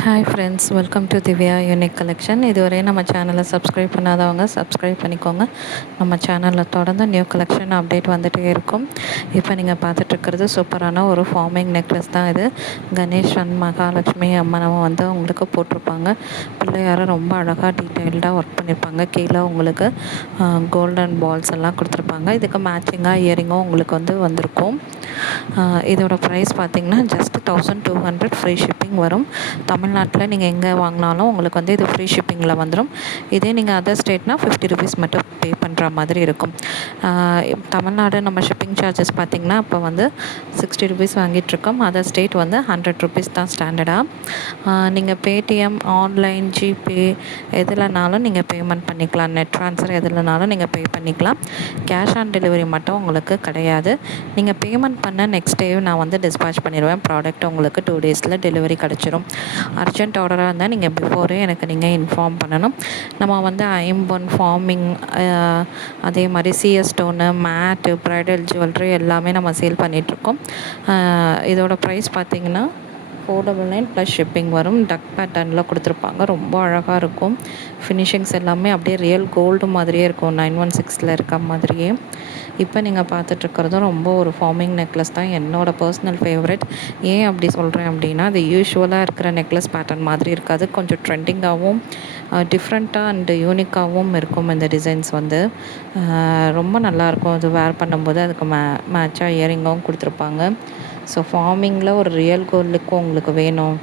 Hi friends, welcome to Divya unique collection. இதுவரை நம்ம சேனலை சப்ஸ்கிரைப் பண்ணாதவங்க சப்ஸ்கிரைப் பண்ணிக்கோங்க. நம்ம சேனலில் தொடர்ந்து நியூ கலெக்ஷன் அப்டேட் வந்துகிட்டே இருக்கும். இப்போ நீங்கள் பார்த்துட்ருக்கிறது சூப்பரான ஒரு ஃபார்மிங் நெக்லஸ் தான். இது கணேஷன் மகாலட்சுமி அம்மனவும் வந்து உங்களுக்கு போட்டிருப்பாங்க. பிள்ளையாரும் ரொம்ப அழகாக டீட்டெயில்டாக ஒர்க் பண்ணியிருப்பாங்க. கீழே உங்களுக்கு கோல்டன் பால்ஸ் எல்லாம் கொடுத்துருப்பாங்க. இதுக்கு மேட்சிங்காக இயரிங்கும் உங்களுக்கு வந்து வந்திருக்கும். இதோட ப்ரைஸ் பார்த்திங்கன்னா ஜஸ்ட் 1200 ஃப்ரீ ஷிப்பிங் வரும். தமிழ்நாட்டில் நீங்கள் எங்கே வாங்கினாலும் உங்களுக்கு வந்து இது ஃப்ரீ ஷிப்பிங்கில் வந்துடும். இதே நீங்கள் அதர் ஸ்டேட்னால் 50 ருபீஸ் மட்டும் பே பண்ணுற மாதிரி இருக்கும். தமிழ்நாடு நம்ம ஷிப்பிங் சார்ஜஸ் பார்த்திங்கன்னா இப்போ வந்து 60 ருபீஸ் வாங்கிட்டுருக்கோம். அதர் ஸ்டேட் வந்து 100 ருபீஸ் தான் ஸ்டாண்டர்டாக. நீங்கள் பேடிஎம், ஆன்லைன், ஜிபே எதுலனாலும் நீங்கள் பேமெண்ட் பண்ணிக்கலாம். நெட் ட்ரான்ஸ்ஃபர் எதுலனாலும் நீங்கள் பே பண்ணிக்கலாம். கேஷ் ஆன் டெலிவரி மட்டும் உங்களுக்கு கிடையாது. நீங்கள் பேமெண்ட் பண்ண நெக்ஸ்ட் டே நான் வந்து டிஸ்பேச் பண்ணிடுவேன். ப்ராடக்ட் உங்களுக்கு 2 டேஸில் டெலிவரி கிடச்சிரும். அர்ஜென்ட் ஆர்டராக இருந்தால் நீங்கள் பிஃபோரே எனக்கு நீங்கள் இன்ஃபார்ம் பண்ணணும். நம்ம வந்து ஐம்பொன், ஃபார்மிங், அதே மாதிரி சிஎஸ் ஸ்டோனு, மேட்டு, ப்ரைடல் ஜுவல்லரி எல்லாமே நம்ம சேல் பண்ணிகிட்ருக்கோம். இதோட ப்ரைஸ் பார்த்திங்கன்னா 499 ப்ளஸ் ஷிப்பிங் வரும். டக் பேட்டர்னில் கொடுத்துருப்பாங்க. ரொம்ப அழகாக இருக்கும். ஃபினிஷிங்ஸ் எல்லாமே அப்படியே ரியல் கோல்டு மாதிரியே இருக்கும். 916 இருக்க மாதிரியே. இப்போ நீங்கள் பார்த்துட்ருக்கிறதும் ரொம்ப ஒரு ஃபார்மிங் நெக்லஸ் தான். என்னோடய பர்சனல் ஃபேவரெட். ஏன் அப்படி சொல்கிறேன் அப்படின்னா, அது யூஷுவலாக இருக்கிற நெக்லஸ் பேட்டர்ன் மாதிரி இருக்காது. கொஞ்சம் ட்ரெண்டிங்காகவும் டிஃப்ரெண்ட்டாக அண்டு யூனிக்காகவும் இருக்கும். இந்த டிசைன்ஸ் வந்து ரொம்ப நல்லாயிருக்கும். அது வேர் பண்ணும்போது அதுக்கு மேட்சாக இயரிங்கும் கொடுத்துருப்பாங்க. ஸோ ஃபார்மிங்கில் ஒரு ரியல் கோல்ட் லுக்கும் உங்களுக்கு வேணும்,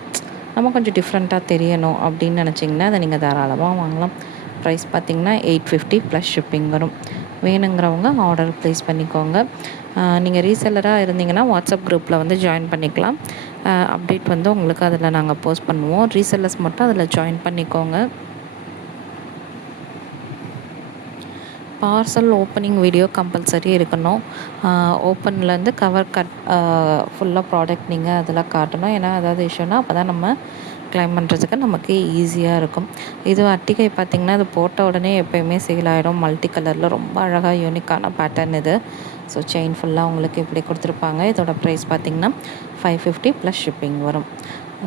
நம்ம கொஞ்சம் டிஃப்ரெண்ட்டாக தெரியணும் அப்படின்னு நினச்சிங்கன்னா அதை நீங்கள் தாராளமாக வாங்கலாம். ப்ரைஸ் பார்த்திங்கன்னா 850 ப்ளஸ் ஷிப்பிங் வரும். வேணுங்கிறவங்க ஆர்டர் ப்ளேஸ் பண்ணிக்கோங்க. நீங்கள் ரீசெல்லராக இருந்தீங்கன்னா வாட்ஸ்அப் குரூப்பில் வந்து ஜாயின் பண்ணிக்கலாம். அப்டேட் வந்து உங்களுக்கு அதில் நாங்கள் போஸ்ட் பண்ணுவோம். ரீசெல்லர்ஸ் மட்டும் அதில் ஜாயின் பண்ணிக்கோங்க. பார்சல் ஓப்பனிங் வீடியோ கம்பல்சரி இருக்கணும். ஓப்பன்லேருந்து கவர் கட் ஃபுல்லாக ப்ராடக்ட் நீங்கள் அதில் காட்டணும். ஏன்னா ஏதாவது இஷ்யூனா அப்போ தான் நம்ம கிளைம் பண்ணுறதுக்கு நமக்கு ஈஸியாக இருக்கும். இது அட்டிகை பார்த்திங்கன்னா அது போட்ட உடனே எப்போயுமே சேல் ஆகிடும். மல்டி கலரில் ரொம்ப அழகாக யூனிக்கான பேட்டர்ன் இது. ஸோ செயின் ஃபுல்லாக உங்களுக்கு இப்படி கொடுத்துருப்பாங்க. இதோட ப்ரைஸ் பார்த்திங்கன்னா 550 ப்ளஸ் ஷிப்பிங் வரும்.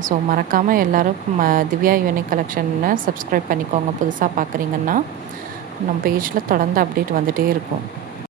ஸோ மறக்காமல் எல்லோரும் திவ்யா யூனிக் கலெக்ஷனை சப்ஸ்கிரைப் பண்ணிக்கோங்க. புதுசாக பார்க்குறீங்கன்னா நம்ம பேஜில் தொடர்ந்து அப்டேட் வந்துகிட்டே இருக்கும்.